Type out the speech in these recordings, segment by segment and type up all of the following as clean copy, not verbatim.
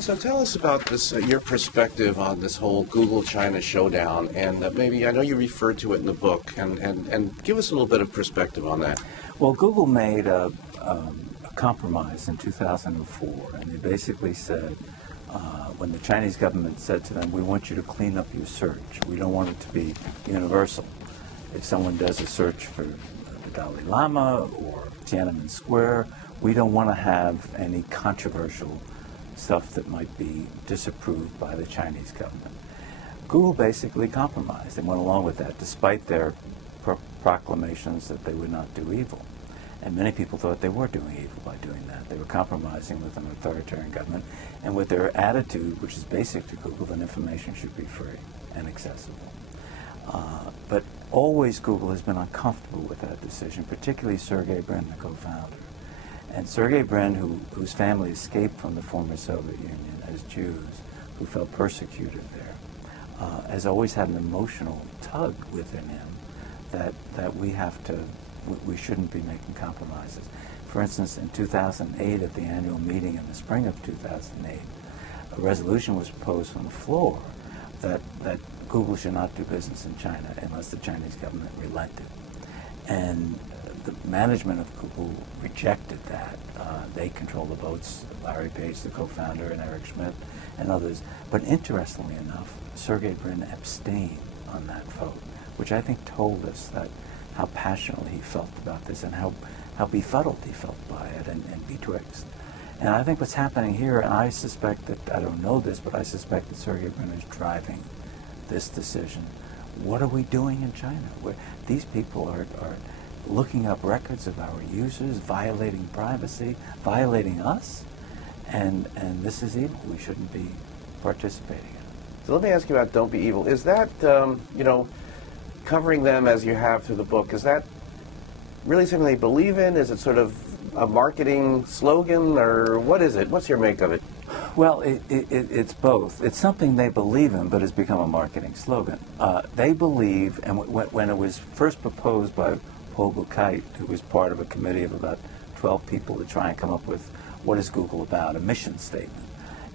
So tell us about this, your perspective on this whole Google-China showdown, and maybe, I know you referred to it in the book, and give us a little bit of perspective on that. Well, Google made a compromise in 2004, and they basically said, when the Chinese government said to them, we want you to clean up your search. We don't want it to be universal. If someone does a search for the Dalai Lama or Tiananmen Square, we don't want to have any controversial stuff that might be disapproved by the Chinese government. Google basically compromised and went along with that, despite their proclamations that they would not do evil. And many people thought they were doing evil by doing that. They were compromising with an authoritarian government and with their attitude, which is basic to Google, that information should be free and accessible. But always Google has been uncomfortable with that decision, particularly Sergey Brin, the co-founder. And Sergey Brin, whose family escaped from the former Soviet Union as Jews, who felt persecuted there, has always had an emotional tug within him that we shouldn't be making compromises. For instance, in 2008, at the annual meeting in the spring of 2008, a resolution was proposed from the floor that Google should not do business in China unless the Chinese government relented. And the management of Google rejected that. They control the votes, Larry Page, the co-founder, and Eric Schmidt, and others. But interestingly enough, Sergey Brin abstained on that vote, which I think told us that how passionately he felt about this and how befuddled he felt by it and betwixt. And I think what's happening here, and I suspect that, I don't know this, but I suspect that Sergey Brin is driving this decision. What are we doing in China? These people are looking up records of our users, violating privacy, violating us, and this is evil. We shouldn't be participating in it. So let me ask you about Don't Be Evil. Is that, covering them as you have through the book, is that really something they believe in? Is it sort of a marketing slogan, or what is it? What's your make of it? Well, it's both. It's something they believe in, but it's become a marketing slogan. They believe, and when it was first proposed by Paul Buchheit, who was part of a committee of about 12 people to try and come up with what is Google about, a mission statement,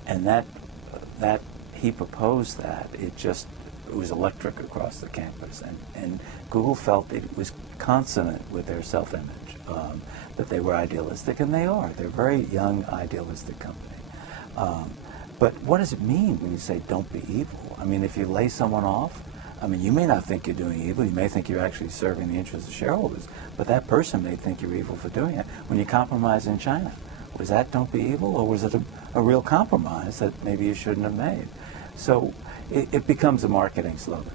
and that he proposed that, it was electric across the campus, and Google felt it was consonant with their self-image, that they were idealistic, and they are. They're a very young, idealistic company. But what does it mean when you say don't be evil? I mean, if you lay someone off, I mean, you may not think you're doing evil. You may think you're actually serving the interests of shareholders, but that person may think you're evil for doing it. When you compromise in China, was that don't be evil, or was it a real compromise that maybe you shouldn't have made? So it becomes a marketing slogan.